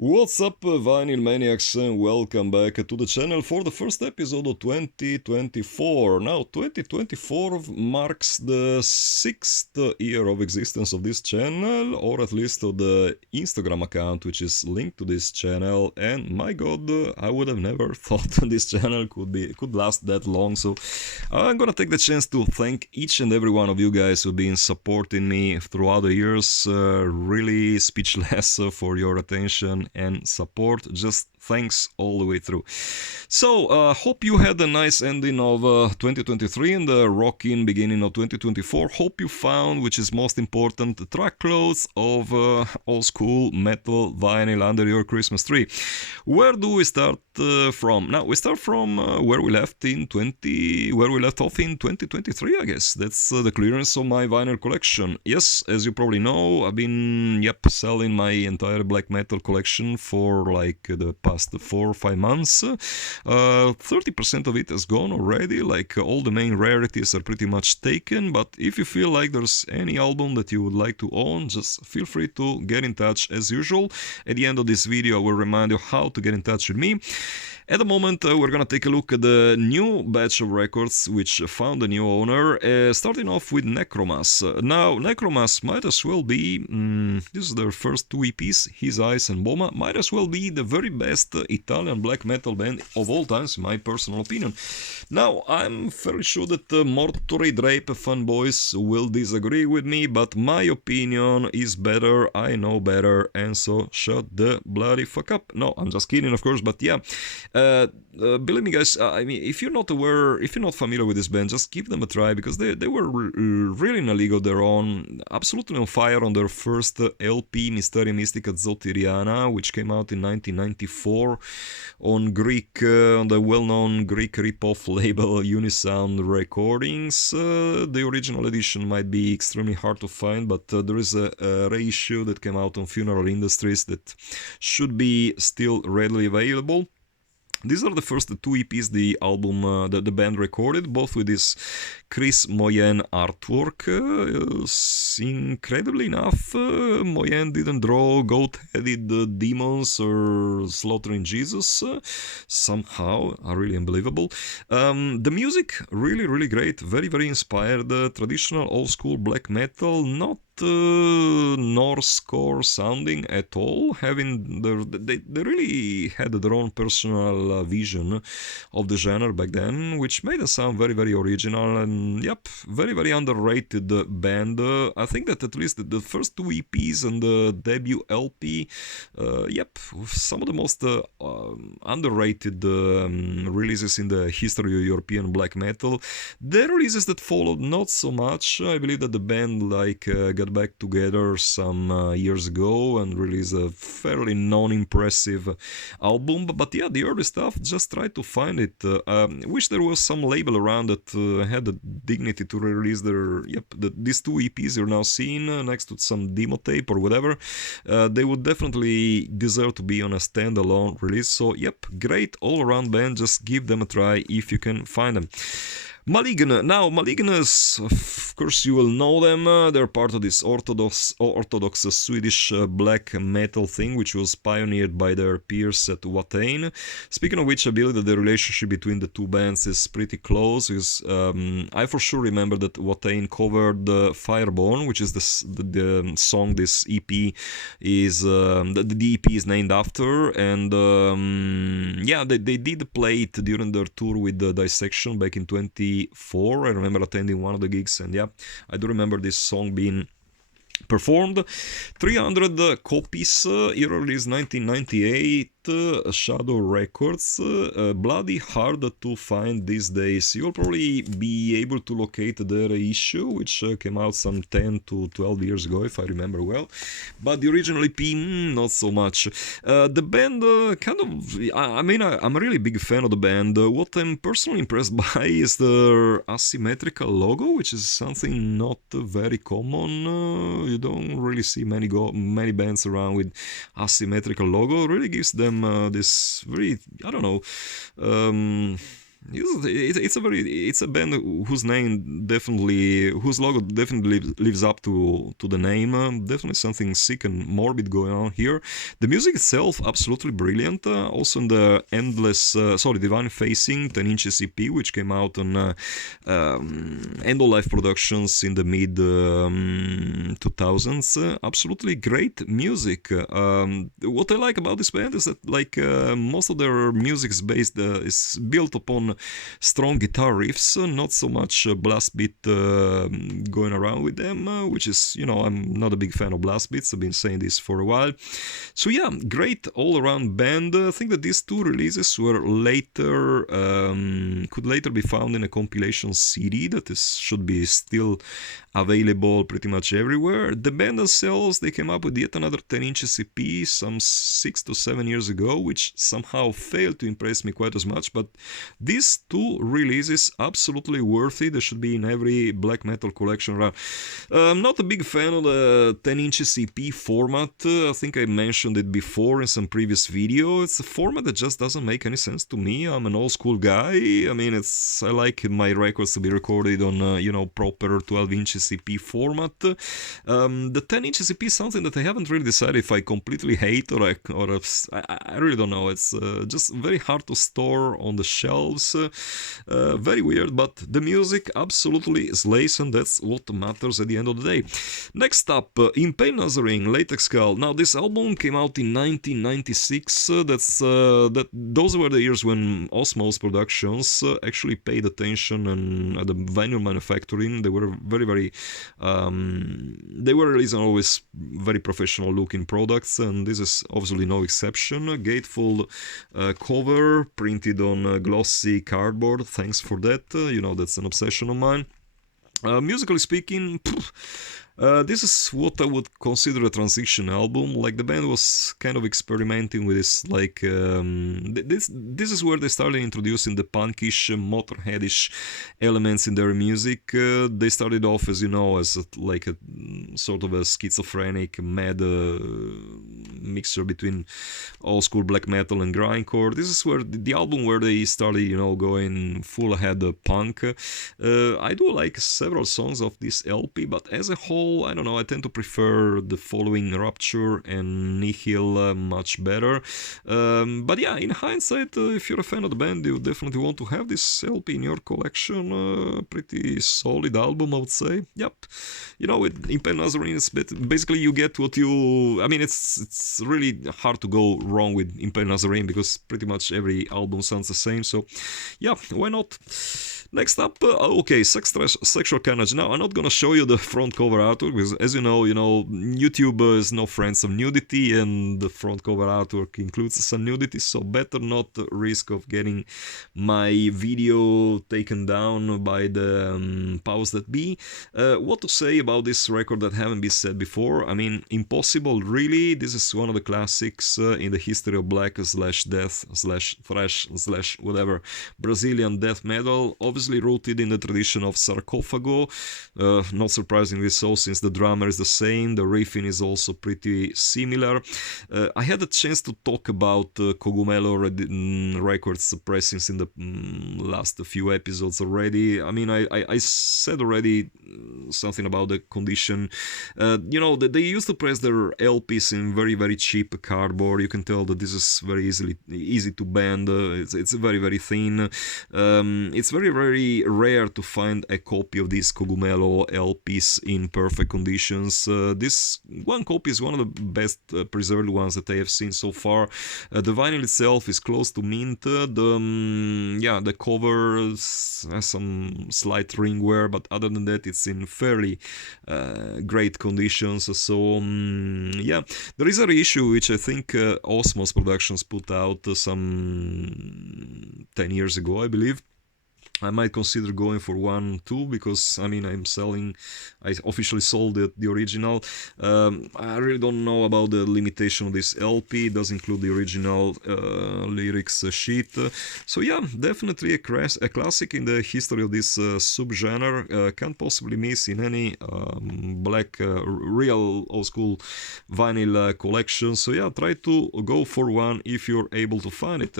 What's up, Vinyl Maniacs, and welcome back to the channel for the first episode of 2024. Now, 2024 marks the 6th year of existence of this channel, or at least of the Instagram account which is linked to this channel, and my god, I would have never thought this channel could last that long, so I'm gonna take the chance to thank each and every one of you guys who've been supporting me throughout the years. Really speechless for your attention and support. Just thanks all the way through. So, hope you had a nice ending of 2023 and a rocking beginning of 2024. Hope you found, which is most important, the truckloads of old school metal vinyl under your Christmas tree. Where do we start from? Now we start from where we left off in 2023, I guess. That's the clearance of my vinyl collection. Yes, as you probably know, I've been selling my entire black metal collection for like the past 4 or 5 months. 30% of it has gone already, like all the main rarities are pretty much taken, but if you feel like there's any album that you would like to own, just feel free to get in touch as usual. At the end of this video I will remind you how to get in touch with me. At the moment we're gonna take a look at the new batch of records which found a new owner, starting off with NECROMASS. Now NECROMASS might as well be, this is their first 2 EPs, His Eyes and Boma, might as well be the very best Italian black metal band of all times in my personal opinion. Now I'm fairly sure that Mortuary Drape fanboys will disagree with me, but my opinion is better, I know better, and so shut the bloody fuck up. No, I'm just kidding of course, but yeah. Believe me guys, I mean, if you're not familiar with this band, just give them a try, because they were really in a league of their own, absolutely on fire on their first LP, Mysteria Mystica Zotiriana, which came out in 1994 on the well-known Greek rip-off label Unisound Recordings. The original edition might be extremely hard to find, but there is a reissue that came out on Funeral Industries that should be still readily available. These are the first 2 EPs the album, the band recorded, both with this Chris Moyen artwork. Incredibly enough, Moyen didn't draw goat-headed demons or slaughtering Jesus. Somehow, really unbelievable. The music, really great, very inspired. Traditional old-school black metal, not Norse core sounding at all. They really had their own personal vision of the genre back then, which made it sound very original, and very underrated band. I think that at least the first 2 EPs and the debut LP, some of the most underrated releases in the history of European black metal. The releases that followed, not so much. I believe that the band got back together some years ago and released a fairly non-impressive album, but yeah, the early stuff, just try to find it. Wish there was some label around that had the dignity to release these 2 EPs you're now seeing next to some demo tape or whatever. They would definitely deserve to be on a standalone release, so great all-around band. Just give them a try if you can find them. MALIGN. Now, MALIGN is, of course, you will know them. They're part of this orthodox Swedish black metal thing, which was pioneered by their peers at Watain. Speaking of which, I believe that the relationship between the 2 bands is pretty close. I for sure remember that Watain covered Fireborn, which is the song this EP is, the EP is named after, and they did play it during their tour with the Dissection back in 2004. I remember attending one of the gigs, and I do remember this song being performed. 300 copies, year release 1998, Shadow Records. Bloody hard to find these days. You'll probably be able to locate the reissue, which came out some 10 to 12 years ago, if I remember well, but the original EP, not so much. The band, I'm a really big fan of the band. What I'm personally impressed by is their asymmetrical logo, which is something not very common. You don't really see many bands around with asymmetrical logo. It really gives them this very, It's a band whose logo definitely lives up to the name. Definitely something sick and morbid going on here. The music itself absolutely brilliant. Also in the Divine Facing 10 inches EP, which came out on End of Life Productions in the mid 2000s. Absolutely great music. What I like about this band is that most of their music is built upon strong guitar riffs, not so much blast beat going around with them, which is, I'm not a big fan of blast beats. I've been saying this for a while. So yeah, great all-around band. I think that these two releases were could later be found in a compilation CD that should be still available pretty much everywhere. The band themselves, they came up with yet another 10 inches EP some 6 to 7 years ago, which somehow failed to impress me quite as much, but these two releases absolutely worthy. They should be in every black metal collection. I'm not a big fan of the 10 inches EP format. I think I mentioned it before in some previous video. It's a format that just doesn't make any sense to me. I'm an old school guy. I mean, I like my records to be recorded on proper 12 inches EP format. The 10 inches EP is something that I haven't really decided if I completely hate or I really don't know. It's just very hard to store on the shelves. Very weird, but the music absolutely slays, and that's what matters at the end of the day. Next up, Impaled Nazarene, Latex Skull. Now, this album came out in 1996. Those were the years when Osmos Productions actually paid attention and the vinyl manufacturing. They were very they were releasing always very professional looking products, and this is obviously no exception. A gatefold cover printed on glossy cardboard. Thanks for that. That's an obsession of mine. Musically speaking, this is what I would consider a transition album. Like, the band was kind of experimenting with this, this is where they started introducing the punkish, motorheadish elements in their music. They started off, as as a sort of a schizophrenic, mad mixture between old school black metal and grindcore. This is where the album where they started, going full ahead punk. I do like several songs of this LP, but as a whole, I don't know, I tend to prefer the following Rapture and Nihil much better. But yeah, in hindsight, if you're a fan of the band, you definitely want to have this LP in your collection. Pretty solid album, I would say. Yep. With Impaled Nazarene, it's basically you get what you... I mean, it's really hard to go wrong with Impaled Nazarene because pretty much every album sounds the same. So yeah, why not? Next up, SEXTRASH, Sexual Carnage. Now, I'm not gonna show you the front cover artwork because, as you know, YouTube is no friends of nudity, and the front cover artwork includes some nudity, so better not risk of getting my video taken down by the powers that be. What to say about this record that haven't been said before? I mean, impossible, really. This is one of the classics in the history of black/death/thrash/whatever Brazilian death metal. Obviously rooted in the tradition of Sarcophago, not surprisingly so, since the drummer is the same, the riffing is also pretty similar. I had a chance to talk about Cogumelo Records pressings in the last few episodes already. I mean, I said already something about the condition. They used to press their LPs in very cheap cardboard. You can tell that this is very easy to bend. It's very thin. It's very rare to find a copy of these Cogumelo LPs in perfect conditions. This one copy is one of the best preserved ones that I have seen so far. The vinyl itself is close to mint. The cover has some slight ring wear, but other than that, it's in fairly great conditions. So there is a reissue which I think Osmos Productions put out some 10 years ago, I believe. I might consider going for one too, because I mean I officially sold the original. I really don't know about the limitation of this LP. It does include the original lyrics sheet. So yeah, definitely a classic in the history of this subgenre. Can't possibly miss in any black real old school vinyl collection. So yeah, try to go for one if you're able to find it.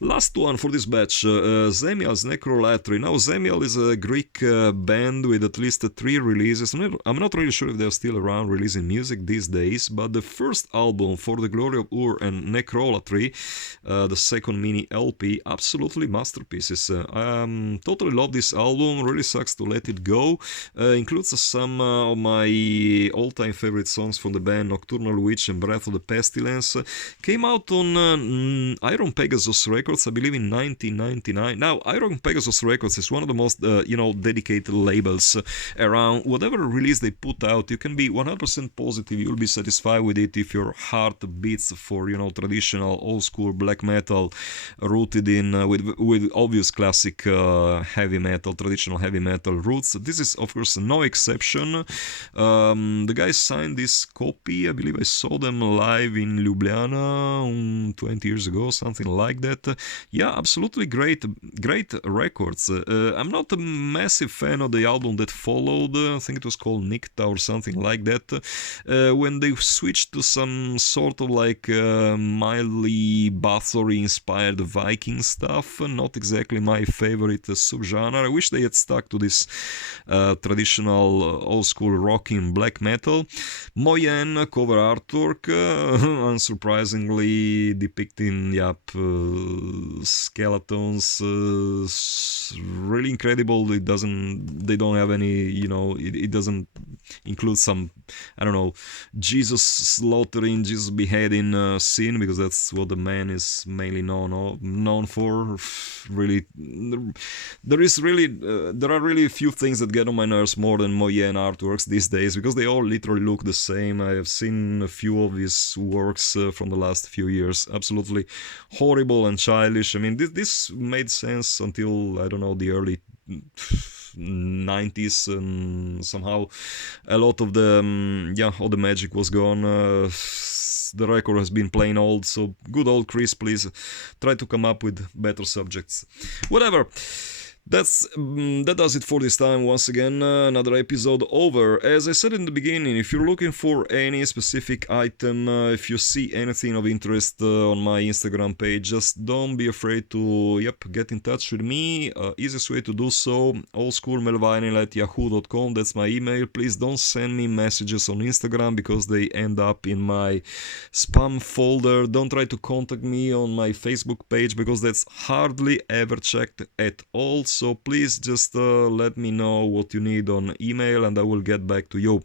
Last one for this batch, Zemial's Necromasss. Now, Zemial is a Greek band with at least 3 releases. I'm not really sure if they're still around releasing music these days, but the first album, For the Glory of Ur and Necrolatry, the second mini LP, absolutely masterpieces. Totally love this album, really sucks to let it go. Includes some of my all-time favorite songs from the band, Nocturnal Witch and Breath of the Pestilence. Came out on Iron Pegasus Records, I believe in 1999. Now, Iron Pegasus Records is one of the most, dedicated labels around. Whatever release they put out, you can be 100% positive you'll be satisfied with it if your heart beats for, traditional old school black metal, rooted in with obvious classic heavy metal, traditional heavy metal roots. This is of course no exception. The guys signed this copy. I believe I saw them live in Ljubljana 20 years ago, something like that. Yeah, absolutely great records. I'm not a massive fan of the album that followed. I think it was called Nikta or something like that. When they switched to some sort of like mildly Bathory inspired Viking stuff, not exactly my favorite subgenre. I wish they had stuck to this traditional old school rocking black metal. Moyen cover artwork, unsurprisingly depicting skeletons, really incredible. They don't have any, it doesn't include some, I don't know, Jesus slaughtering, Jesus beheading scene, because that's what the man is mainly known for. Really, there are really a few things that get on my nerves more than Moyen artworks these days, because they all literally look the same. I have seen a few of his works from the last few years. Absolutely horrible and childish. I mean, this made sense until, I don't know, the early 90s, and somehow a lot of the all the magic was gone. The record has been plain old, so good old Chris, please try to come up with better subjects. Whatever. That does it for this time. Once again, another episode over. As I said in the beginning, if you're looking for any specific item, if you see anything of interest on my Instagram page, just don't be afraid to get in touch with me. Easiest way to do so, oldschoolmelvinyl@yahoo.com. That's my email. Please don't send me messages on Instagram, because they end up in my spam folder. Don't try to contact me on my Facebook page, because that's hardly ever checked at all. So please just let me know what you need on email, and I will get back to you.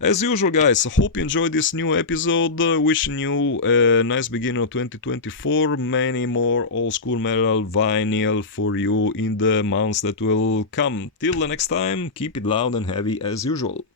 As usual, guys, I hope you enjoyed this new episode. Wishing you a nice beginning of 2024. Many more old school metal vinyl for you in the months that will come. Till the next time, keep it loud and heavy as usual.